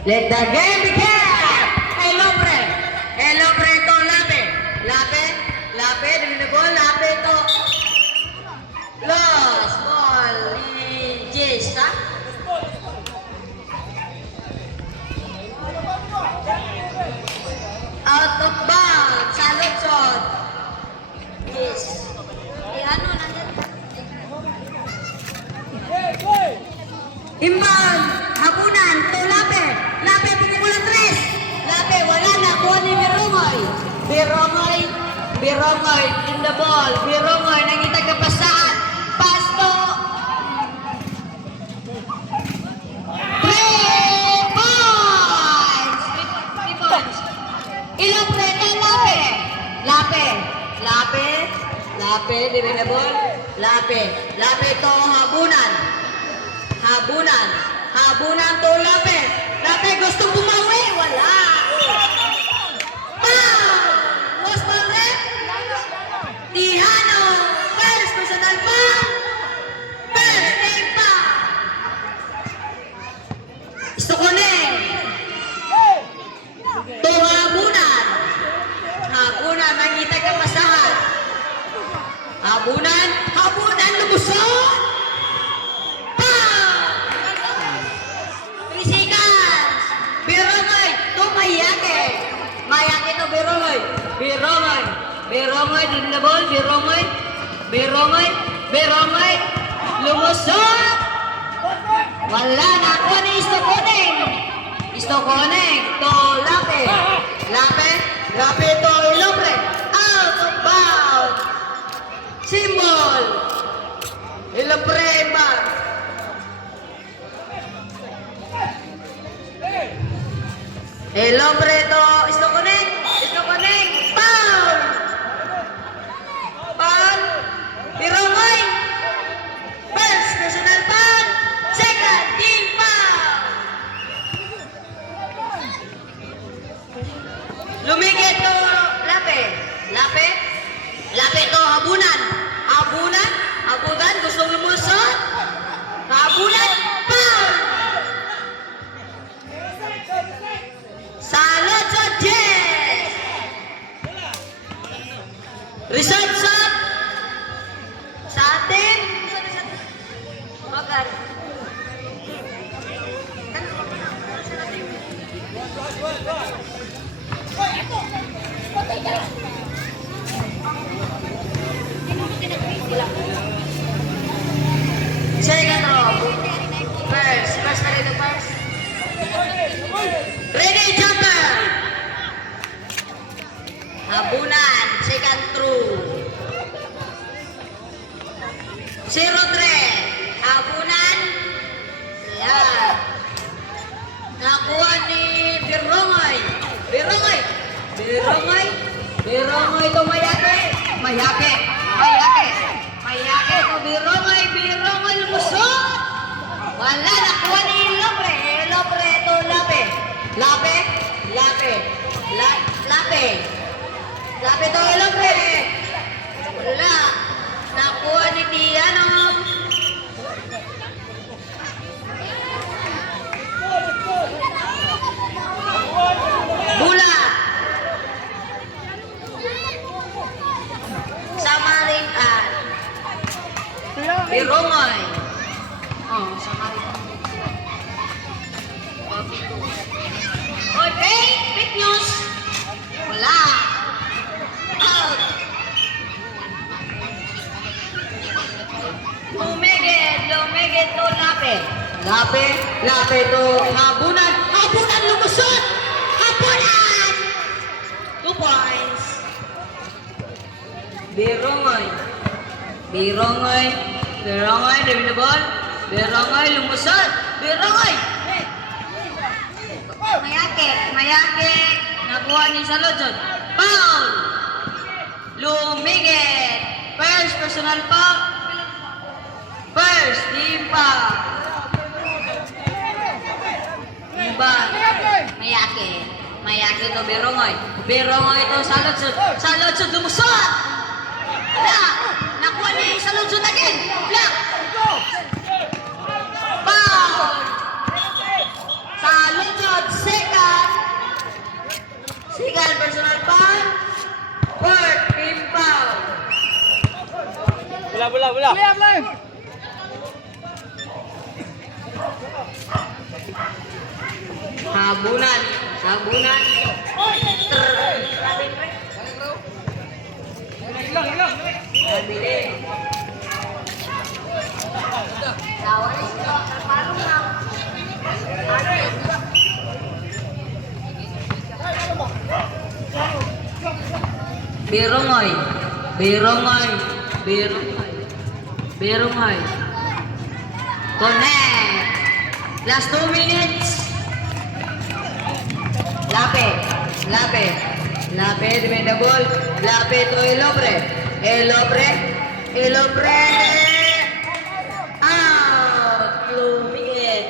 Let the game begin! Hello, pre! Hello, pre! Ito, lape! Lape! Lape! Dami na ball! Lape ito! Lost! Ball! Ni Jace, ha? Out of bounds! Salutsod! Jace! Ano, nandun? Inbound! Hapunan! Ito, lape! Lape, pumupulang tres! Lape, wala na! Kuha ni Birongoy! Birongoy! Birongoy! In the ball! Birongoy! Nangitag ka pasaan! Pasto! 3 points! 3 points! Ilang preta, lape! Lape! Lape! Lape, di ba na ball? Lape! Lape ito, habunan! Habunan! Habunan to lape! Lape gustong bumawi! Wala! Pow! Was ball red? Tihano! First personal foul! First team foul! Istukunin! To habunan! Habunan! Nangitag ang masahan! Habunan! Habunan! Lumusot! Mayake to Birongoy. Birongoy. Birongoy din na ball. Birongoy. Birongoy. Birongoy. Lumusot. Wala na. Ako ni Istokoning. Istokoning. To Lape. Lape. Lape to Ilopre. Out of bounds. Symbol. Ilopre ba? Ilopre to Istokoning. Istokoning. Foul. Foul. Birongoy. First personal foul. Second team foul. Lumigit to Lape. Lape. Lape to Habunan. Habunan. Habunan. Gusto lumusot. Habunan. Foul. Salot sa Jess! Result sa atin. Bakar. Second row. First na ito first. Ready, jumper! Habunan, second throw. 0-3. Habunan. Ayan. Nakuha ni Birongoy. Birongoy. Birongoy. Birongoy to Mayake. Mayake. Mayake. Mayake to Birongoy. Birongoy lumusot. Wala, nakuha ni Ilopre. Ilopre to Lape. Lape. Lape. Lape. Lape to Ilopre. Wala. Nakuha ni Tiano. Bula. Samaringan. Birongoy. Oh, Samaringan. Okay, big news. Wala. Out. Lumigit to Lape. Lape, Lape to Habunan. Habunan lumusot. Habunan. 2 points. Birongoy. Birongoy. Birongoy, dami na ball. Birongoy lumusot. Birongoy. nakuha ni Saludson. Foul! Lumigit! First personal foul. First team foul. Iba. Mayaki to Birongoy. Birongoy to Saludson. Saludson lumusot! Wala! Nakuha ni Saludson again. Block! Foul! Saludson, second. Second personal foul. Fourth team foul. Bola. Habunan. Hilang. Nabili. Birongoy. Connect. Last 2 minutes. Lape, defend the ball. Lape to Elobre. Out. Lumigit.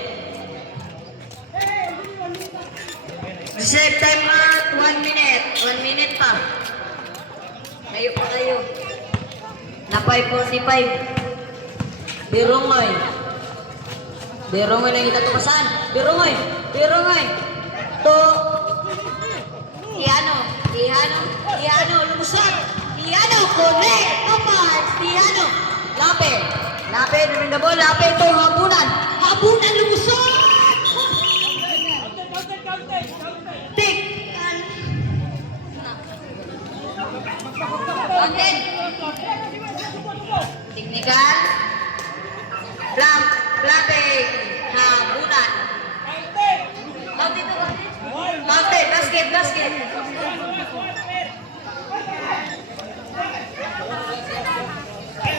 Save time out. 1 minute. 1 minute pa. Tayo pa tayo. Na 5:45. Birongoy na kita tumasan. Birongoy. To Tiano, lumusot. Tiano, connect. Topas, Tiano. Lape, defend the ball. Lape to Habunan, lumusot. Tik. Content. Technical. Lape, Habunan. Mountain, basket.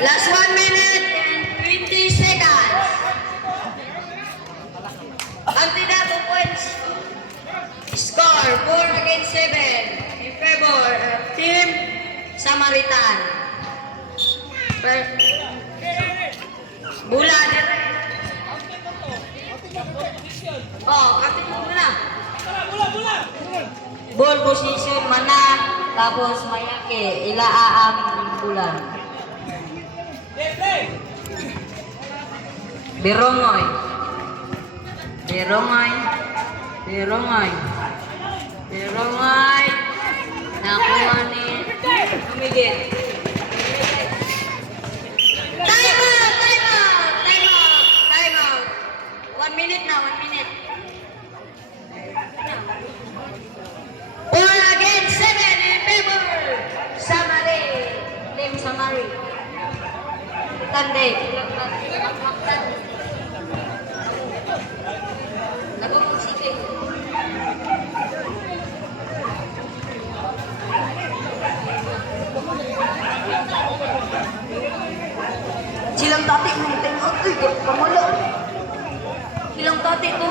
Last 1 minute and 20 seconds. Antida 2 points. Score 4-7 in favor of Team Samaritan. Bulan. Kapit mo muna. Ball position, mana, tapos mayake, ilaang bulan. Birongoy. Nakuha ni Lumigit. Time out. 1 minute na, 1 minute. 4-7 in favor. Team Samari. Tande. Nagpapagsikay. Silang tati mo yung time-out. Uy, kamala. Silang tati to.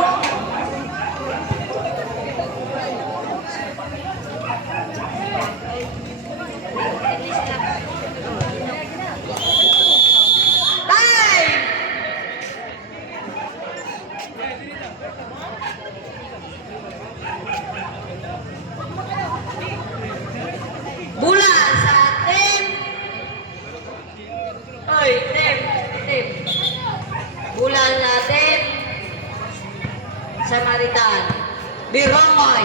Bulan sa team. Team. Bulan natin. Samaritan. Birongoy,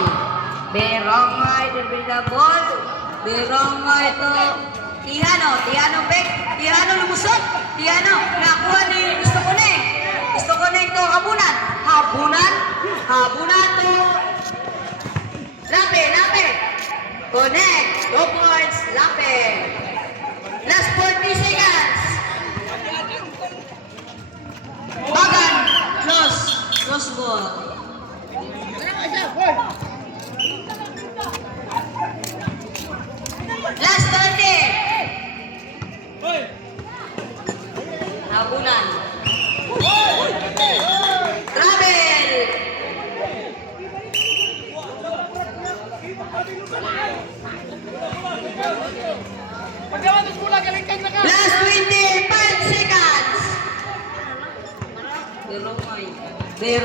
the ball. Birongoy to Tiano back. Tiano lumusot. Tiano, nakuha ni Istokonek to Habunan to Lape. Connect. 2 points. Lape. Last 40 seconds. Bagan. Lost ball. Last 30. Habunan. Travel.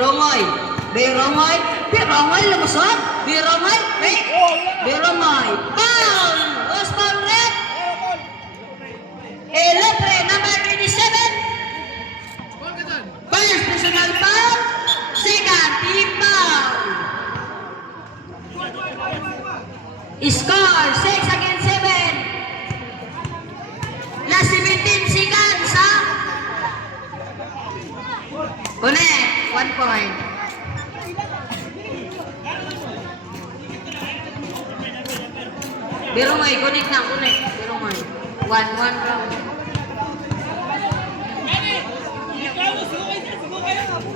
Birongoy. Birongoy. Birongoy, lumusot. Birongoy. Wait. Birongoy. Foul. Was foul red. Elepre, number 27. First personal foul. Second team foul. Score 6 against 7. Last 17 seconds, ha? Connect. 1 point. Birongoy, connect na, connect. Birongoy. 1-1 round.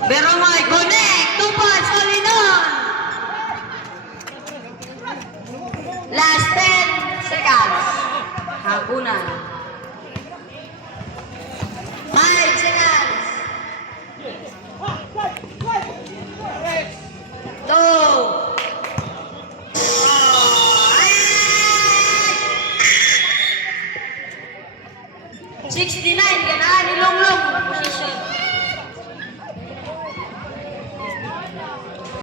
Birongoy, connect. 2 points, all in all. Last 10 seconds. Hapunan. 5 seconds. 2. 69 ganaan ni Longlong position.